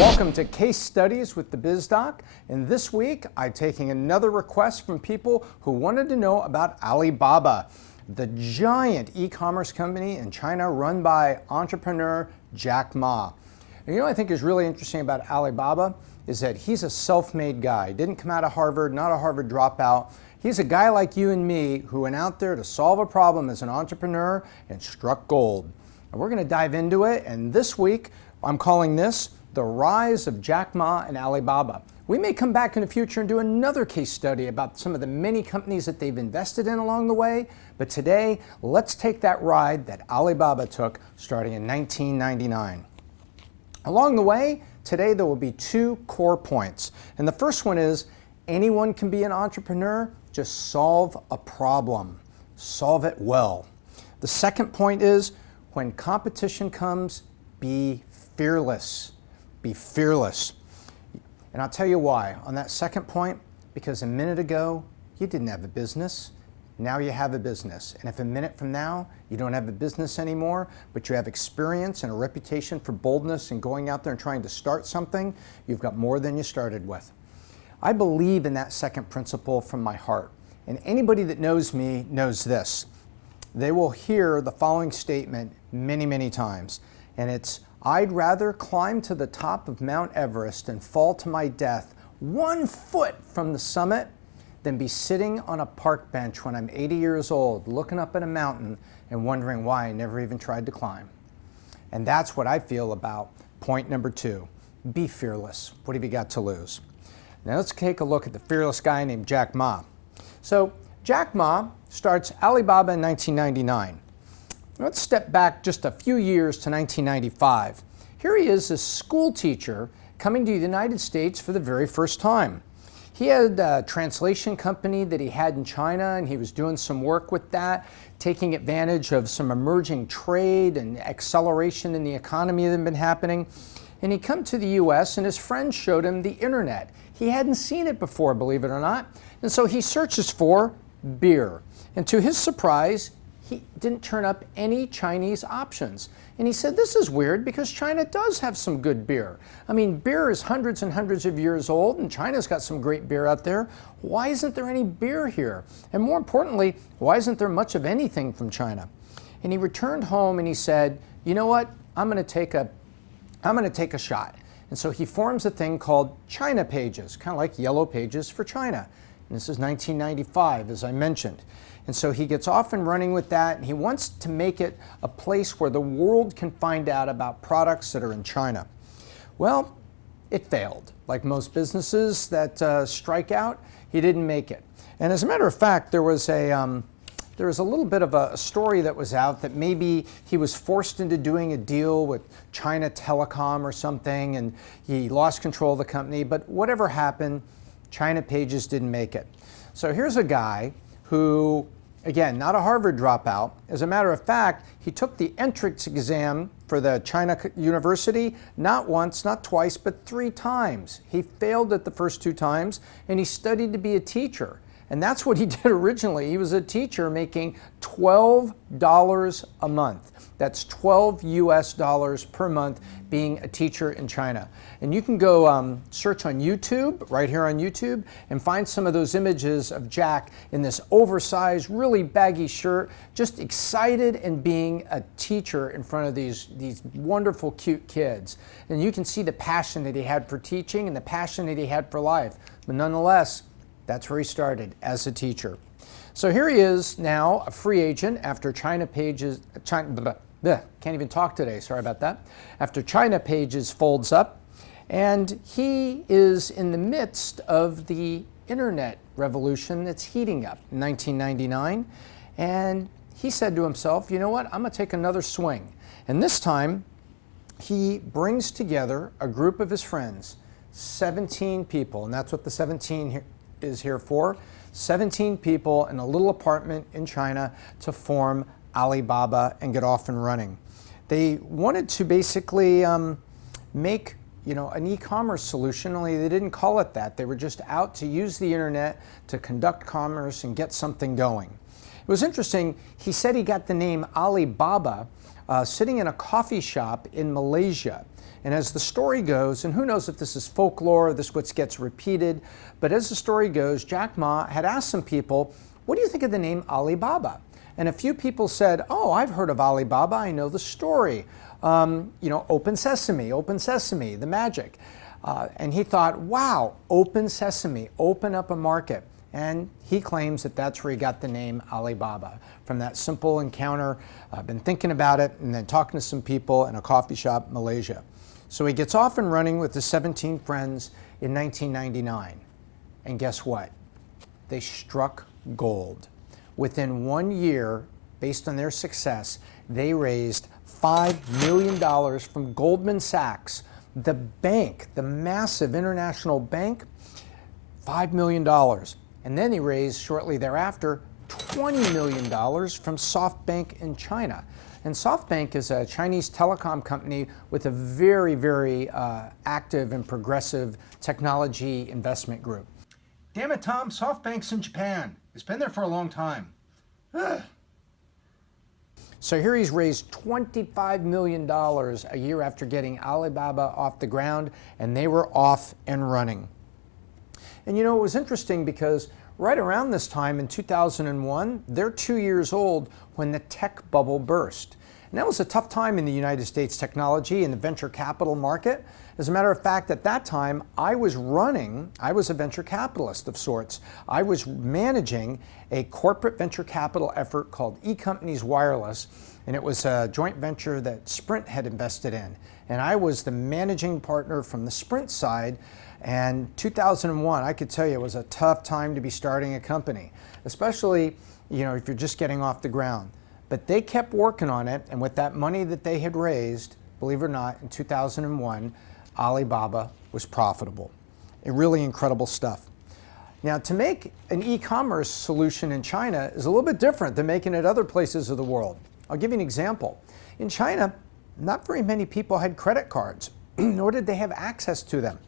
Welcome to Case Studies with the BizDoc, and this week I'm taking another request from people who wanted to know about Alibaba, the giant e-commerce company in China run by entrepreneur Jack Ma. And you know what I think is really interesting about Alibaba is that he's a self-made guy. Didn't come out of Harvard, not a Harvard dropout. He's a guy like you and me who went out there to solve a problem as an entrepreneur and struck gold. And we're going to dive into it, and this week I'm calling this The Rise of Jack Ma and Alibaba. We may come back in the future and do another case study about some of the many companies that they've invested in along the way, but today let's take that ride that Alibaba took starting in 1999. Along the way, today there will be two core points. And the first one is anyone can be an entrepreneur, just solve a problem. Solve it well. The second point is when competition comes, be fearless. Be fearless. And I'll tell you why. On that second point, because a minute ago, you didn't have a business. Now you have a business. And if a minute from now, you don't have a business anymore, but you have experience and a reputation for boldness and going out there and trying to start something, you've got more than you started with. I believe in that second principle from my heart. And anybody that knows me knows this. They will hear the following statement many, many times. And it's, I'd rather climb to the top of Mount Everest and fall to my death 1 foot from the summit than be sitting on a park bench when I'm 80 years old, looking up at a mountain and wondering why I never even tried to climb. And that's what I feel about point number 2. Be fearless. What have you got to lose? Now let's take a look at the fearless guy named Jack Ma. So Jack Ma starts Alibaba in 1999. Let's step back just a few years to 1995. Here he is, a school teacher coming to the United States for the very first time. He had a translation company that he had in China, and he was doing some work with that, taking advantage of some emerging trade and acceleration in the economy that had been happening. And he come to the US, and his friends showed him the internet. He hadn't seen it before, believe it or not. And so he searches for beer. And to his surprise, he didn't turn up any Chinese options. And he said, this is weird because China does have some good beer. I mean, beer is hundreds and hundreds of years old, and China's got some great beer out there. Why isn't there any beer here? And more importantly, why isn't there much of anything from China? And he returned home and he said, you know what? I'm going to take a shot. And so he forms a thing called China Pages, kind of like Yellow Pages for China. And this is 1995, as I mentioned. And so he gets off and running with that, and he wants to make it a place where the world can find out about products that are in China. Well, it failed. Like most businesses that strike out, he didn't make it. And as a matter of fact, there was a little bit of a story that was out that maybe he was forced into doing a deal with China Telecom or something, and he lost control of the company. But whatever happened, China Pages didn't make it. So here's a guy who, again, not a Harvard dropout. As a matter of fact, he took the entrance exam for the China University not once, not twice, but 3 times. He failed it the first 2 times, and he studied to be a teacher. And that's what he did originally. He was a teacher making $12 a month. That's 12 US dollars per month being a teacher in China. And you can go search on YouTube, right here on YouTube, and find some of those images of Jack in this oversized, really baggy shirt, just excited and being a teacher in front of these wonderful, cute kids. And you can see the passion that he had for teaching and the passion that he had for life. But nonetheless, that's where he started, as a teacher. So here he is now, a free agent after China Pages, can't even talk today, sorry about that. After China Pages folds up, and he is in the midst of the internet revolution that's heating up in 1999. And he said to himself, you know what, I'm gonna take another swing. And this time, he brings together a group of his friends, 17 people, and that's what the 17 is here for. 17 people in a little apartment in China to form Alibaba and get off and running. They wanted to basically make an e-commerce solution, only they didn't call it that. They were just out to use the internet to conduct commerce and get something going. It was interesting, he said he got the name Alibaba sitting in a coffee shop in Malaysia. And as the story goes, and who knows if this is folklore, this what gets repeated, but as the story goes, Jack Ma had asked some people, what do you think of the name Alibaba? And a few people said, oh, I've heard of Alibaba, I know the story. Open sesame, the magic. And he thought, wow, open sesame, open up a market. And he claims that that's where he got the name Alibaba, from that simple encounter. I've been thinking about it and then talking to some people in a coffee shop in Malaysia. So he gets off and running with his 17 friends in 1999. And guess what? They struck gold. Within 1 year, based on their success, they raised $5 million from Goldman Sachs, the bank, the massive international bank, $5 million. And then they raised shortly thereafter $20 million from SoftBank in China. And SoftBank is a Chinese telecom company with a very, very active and progressive technology investment group. Damn it, Tom, SoftBank's in Japan. It's been there for a long time. So here he's raised $25 million a year after getting Alibaba off the ground, and they were off and running. And it was interesting because right around this time in 2001, they're 2 years old when the tech bubble burst. And that was a tough time in the United States technology and the venture capital market. As a matter of fact, at that time, I was a venture capitalist of sorts. I was managing a corporate venture capital effort called eCompanies Wireless, and it was a joint venture that Sprint had invested in. And I was the managing partner from the Sprint side. And 2001, I could tell you, it was a tough time to be starting a company, especially if you're just getting off the ground. But they kept working on it, and with that money that they had raised, believe it or not, in 2001, Alibaba was profitable. Really incredible stuff. Now, to make an e-commerce solution in China is a little bit different than making it other places of the world. I'll give you an example. In China, not very many people had credit cards, nor did they have access to them.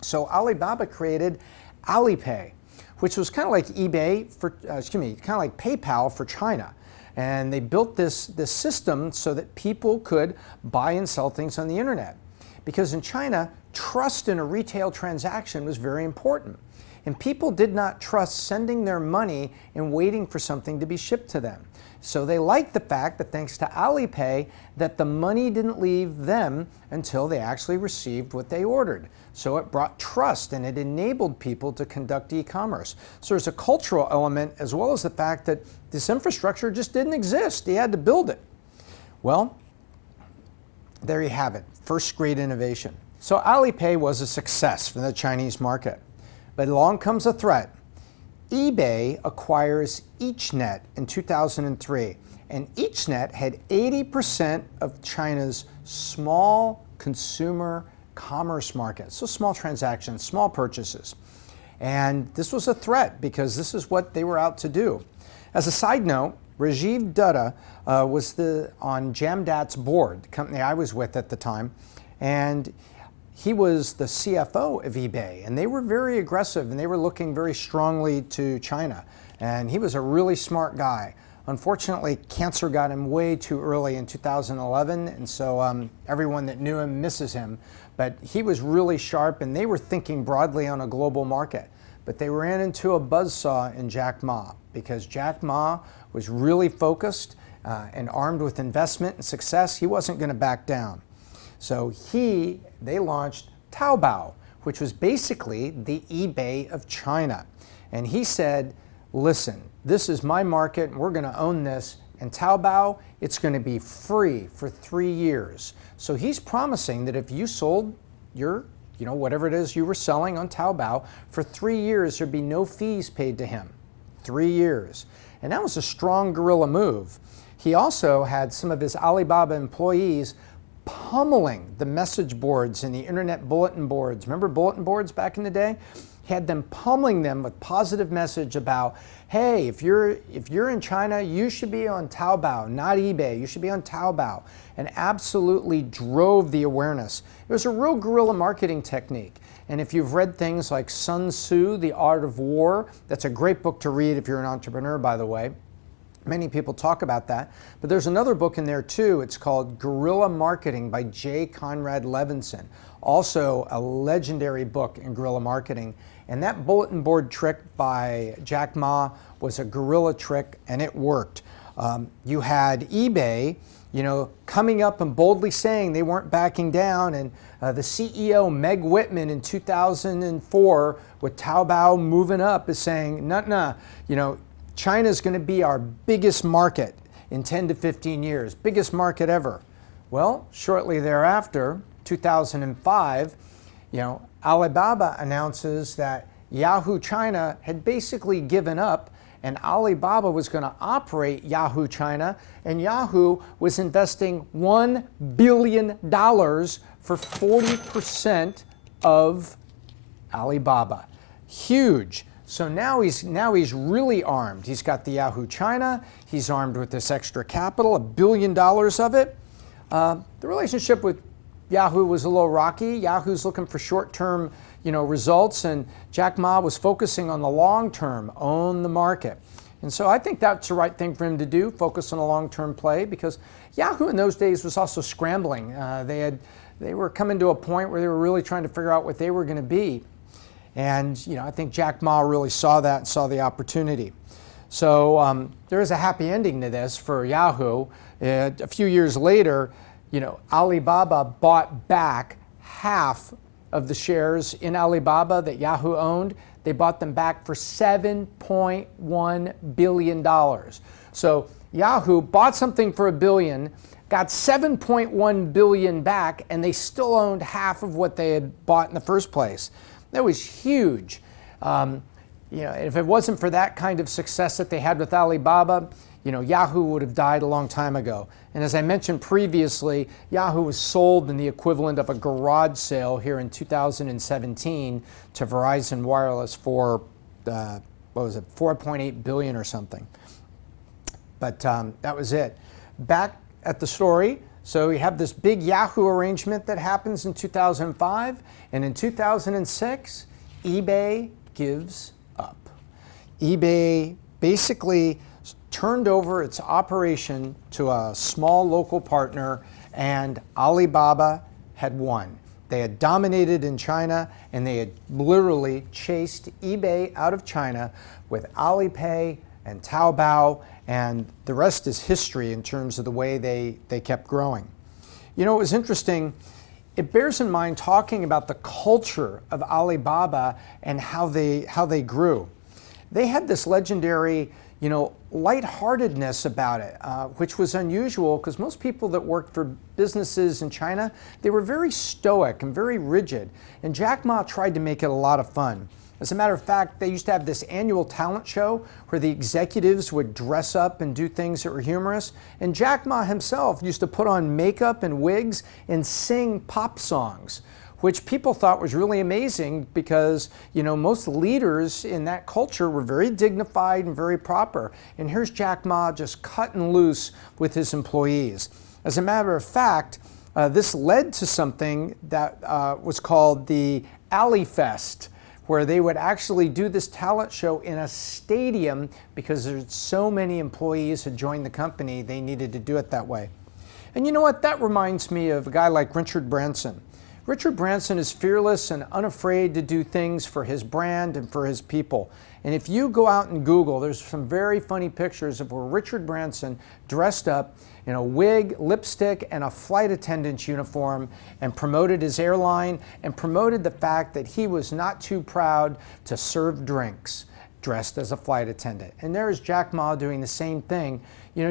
So Alibaba created Alipay, which was kind of like kind of like PayPal for China. And they built this system so that people could buy and sell things on the internet. Because in China, trust in a retail transaction was very important. And people did not trust sending their money and waiting for something to be shipped to them. So they liked the fact that thanks to Alipay, that the money didn't leave them until they actually received what they ordered. So it brought trust and it enabled people to conduct e-commerce. So there's a cultural element as well as the fact that this infrastructure just didn't exist. They had to build it. Well, there you have it. First great innovation. So Alipay was a success for the Chinese market. But along comes a threat. eBay acquires EachNet in 2003, and EachNet had 80% of China's small consumer commerce market, so small transactions, small purchases. And this was a threat because this is what they were out to do. As a side note, Rajiv Dutta was on Jamdat's board, the company I was with at the time, and he was the CFO of eBay, and they were very aggressive, and they were looking very strongly to China. And he was a really smart guy. Unfortunately, cancer got him way too early in 2011, and so everyone that knew him misses him. But he was really sharp, and they were thinking broadly on a global market. But they ran into a buzzsaw in Jack Ma, because Jack Ma was really focused and armed with investment and success. He wasn't going to back down. So they launched Taobao, which was basically the eBay of China. And he said, listen, this is my market, and we're going to own this. And Taobao, it's going to be free for 3 years. So he's promising that if you sold your, whatever it is you were selling on Taobao, for 3 years, there'd be no fees paid to him. 3 years. And that was a strong guerrilla move. He also had some of his Alibaba employees pummeling the message boards and the internet bulletin boards. Remember bulletin boards back in the day? He had them pummeling them with positive message about, hey, if you're in China, you should be on Taobao, not eBay. You should be on Taobao. And absolutely drove the awareness. It was a real guerrilla marketing technique. And if you've read things like Sun Tzu, The Art of War, that's a great book to read if you're an entrepreneur, by the way. Many people talk about that, but there's another book in there too. It's called Guerrilla Marketing by J. Conrad Levinson, also a legendary book in guerrilla marketing. And that bulletin board trick by Jack Ma was a guerrilla trick, and it worked. You had eBay, coming up and boldly saying they weren't backing down, and the CEO, Meg Whitman, in 2004, with Taobao moving up, is saying, nah, China's going to be our biggest market in 10 to 15 years, biggest market ever. Well, shortly thereafter, 2005, Alibaba announces that Yahoo China had basically given up, and Alibaba was going to operate Yahoo China, and Yahoo was investing $1 billion for 40% of Alibaba. Huge. So now he's really armed. He's got the Yahoo China. He's armed with this extra capital, $1 billion of it. The relationship with Yahoo was a little rocky. Yahoo's looking for short-term, results, and Jack Ma was focusing on the long-term, own the market. And so I think that's the right thing for him to do, focus on a long-term play, because Yahoo in those days was also scrambling. They were coming to a point where they were really trying to figure out what they were going to be. And I think Jack Ma really saw that and saw the opportunity. So there is a happy ending to this for Yahoo. A few years later, Alibaba bought back half of the shares in Alibaba that Yahoo owned. They bought them back for $7.1 billion. So Yahoo bought something for $1 billion, got $7.1 billion back, and they still owned half of what they had bought in the first place. That was huge. If it wasn't for that kind of success that they had with Alibaba, Yahoo would have died a long time ago. And as I mentioned previously, Yahoo was sold in the equivalent of a garage sale here in 2017 to Verizon Wireless for, $4.8 billion or something. But that was it. Back at the story, so you have this big Yahoo arrangement that happens in 2005, and in 2006, eBay gives up. eBay basically turned over its operation to a small local partner, and Alibaba had won. They had dominated in China, and they had literally chased eBay out of China with Alipay and Taobao, and the rest is history in terms of the way they kept growing. It was interesting. It bears in mind talking about the culture of Alibaba and how they grew. They had this legendary, lightheartedness about it, which was unusual because most people that worked for businesses in China, they were very stoic and very rigid. And Jack Ma tried to make it a lot of fun. As a matter of fact, they used to have this annual talent show where the executives would dress up and do things that were humorous. And Jack Ma himself used to put on makeup and wigs and sing pop songs, which people thought was really amazing because, most leaders in that culture were very dignified and very proper. And here's Jack Ma just cutting loose with his employees. As a matter of fact, this led to something that was called the Ali Fest, where they would actually do this talent show in a stadium because there's so many employees had joined the company, they needed to do it that way. And you know what? That reminds me of a guy like Richard Branson. Richard Branson is fearless and unafraid to do things for his brand and for his people. And if you go out and Google, there's some very funny pictures of where Richard Branson dressed up in a wig, lipstick, and a flight attendant's uniform and promoted his airline and promoted the fact that he was not too proud to serve drinks dressed as a flight attendant. And there's Jack Ma doing the same thing,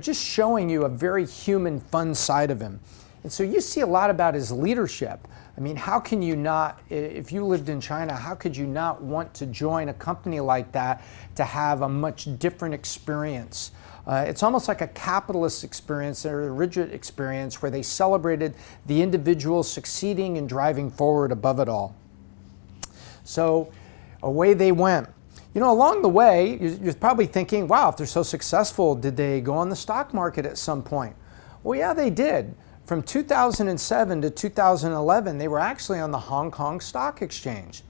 just showing you a very human, fun side of him. And so you see a lot about his leadership. I mean, how can you not, if you lived in China, how could you not want to join a company like that to have a much different experience? It's almost like a capitalist experience or a rigid experience where they celebrated the individual succeeding and driving forward above it all. So away they went. Along the way, you're probably thinking, wow, if they're so successful, did they go on the stock market at some point? Well, yeah, they did. From 2007 to 2011, they were actually on the Hong Kong Stock Exchange.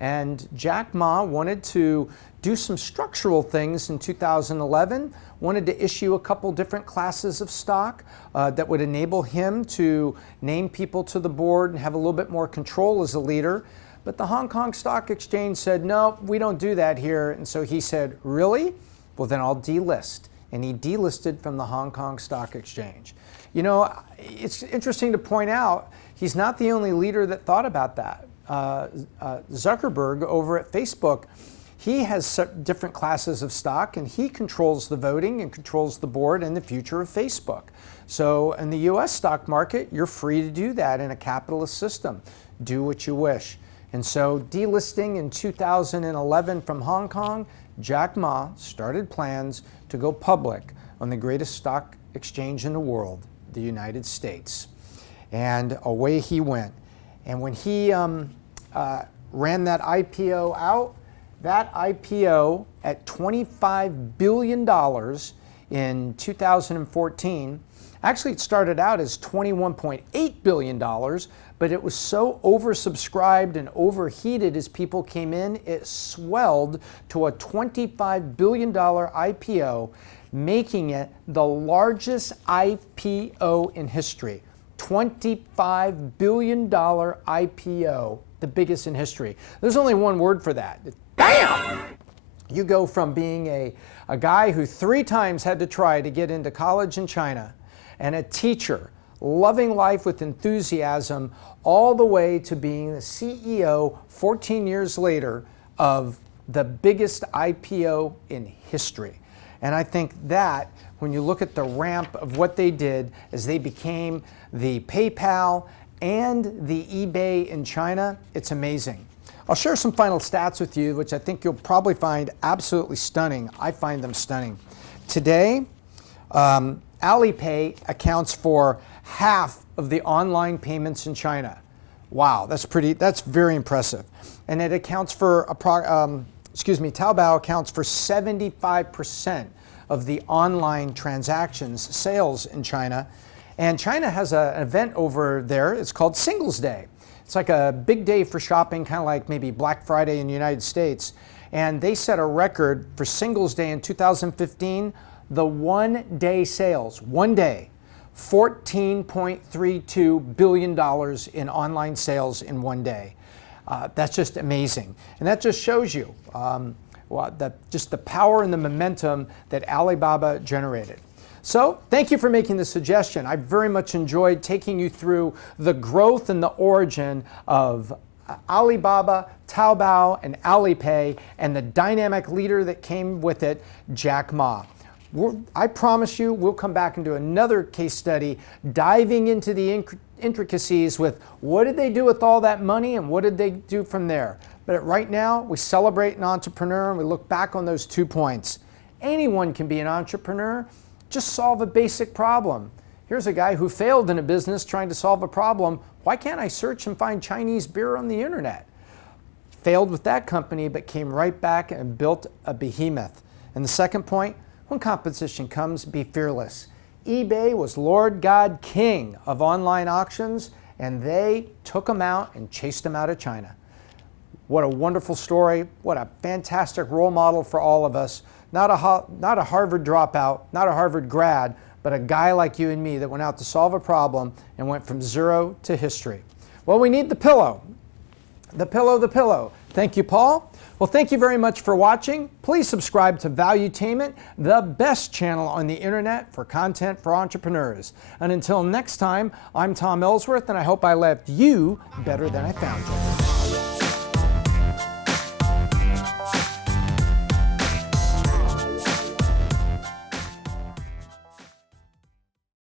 And Jack Ma wanted to do some structural things in 2011, wanted to issue a couple different classes of stock that would enable him to name people to the board and have a little bit more control as a leader. But the Hong Kong Stock Exchange said, no, we don't do that here. And so he said, really? Well, then I'll delist. And he delisted from the Hong Kong Stock Exchange. You know, it's interesting to point out, he's not the only leader that thought about that. Zuckerberg over at Facebook, he has different classes of stock, and he controls the voting and controls the board and the future of Facebook. So in the US stock market, you're free to do that in a capitalist system. Do what you wish. And so delisting in 2011 from Hong Kong, Jack Ma started plans to go public on the greatest stock exchange in the world, the United States. And away he went. And when he ran that IPO out, that IPO at $25 billion in 2014, actually it started out as $21.8 billion, but it was so oversubscribed and overheated as people came in, it swelled to a $25 billion IPO, making it the largest IPO in history. $25 billion IPO, the biggest in history. There's only one word for that. Bam! You go from being a guy who 3 times had to try to get into college in China, and a teacher, loving life with enthusiasm, all the way to being the CEO 14 years later of the biggest IPO in history. And I think that when you look at the ramp of what they did as they became the PayPal and the eBay in China, it's amazing. I'll share some final stats with you, which I think you'll probably find absolutely stunning. I find them stunning. Today, Alipay accounts for half of the online payments in China. Wow, that's very impressive. And it accounts for, Taobao accounts for 75% of the online transactions, sales in China. And China has an event over there, it's called Singles Day. It's like a big day for shopping, kind of like maybe Black Friday in the United States. And they set a record for Singles Day in 2015, the one-day sales, one day, $14.32 billion in online sales in one day. That's just amazing. And that just shows you just the power and the momentum that Alibaba generated. So thank you for making the suggestion. I very much enjoyed taking you through the growth and the origin of Alibaba, Taobao, and Alipay, and the dynamic leader that came with it, Jack Ma. I promise you we'll come back and do another case study diving into the intricacies with what did they do with all that money and what did they do from there. But right now we celebrate an entrepreneur and we look back on those 2 points. Anyone can be an entrepreneur. Just solve a basic problem. Here's a guy who failed in a business trying to solve a problem. Why can't I search and find Chinese beer on the internet? Failed with that company, but came right back and built a behemoth. And the second point, when competition comes, be fearless. eBay was Lord God King of online auctions, and they took them out and chased them out of China. What a wonderful story. What a fantastic role model for all of us. Not a Harvard dropout, not a Harvard grad, but a guy like you and me that went out to solve a problem and went from zero to history. Well, we need the pillow. The pillow, the pillow. Thank you, Paul. Well, thank you very much for watching. Please subscribe to Valuetainment, the best channel on the internet for content for entrepreneurs. And until next time, I'm Tom Ellsworth, and I hope I left you better than I found you.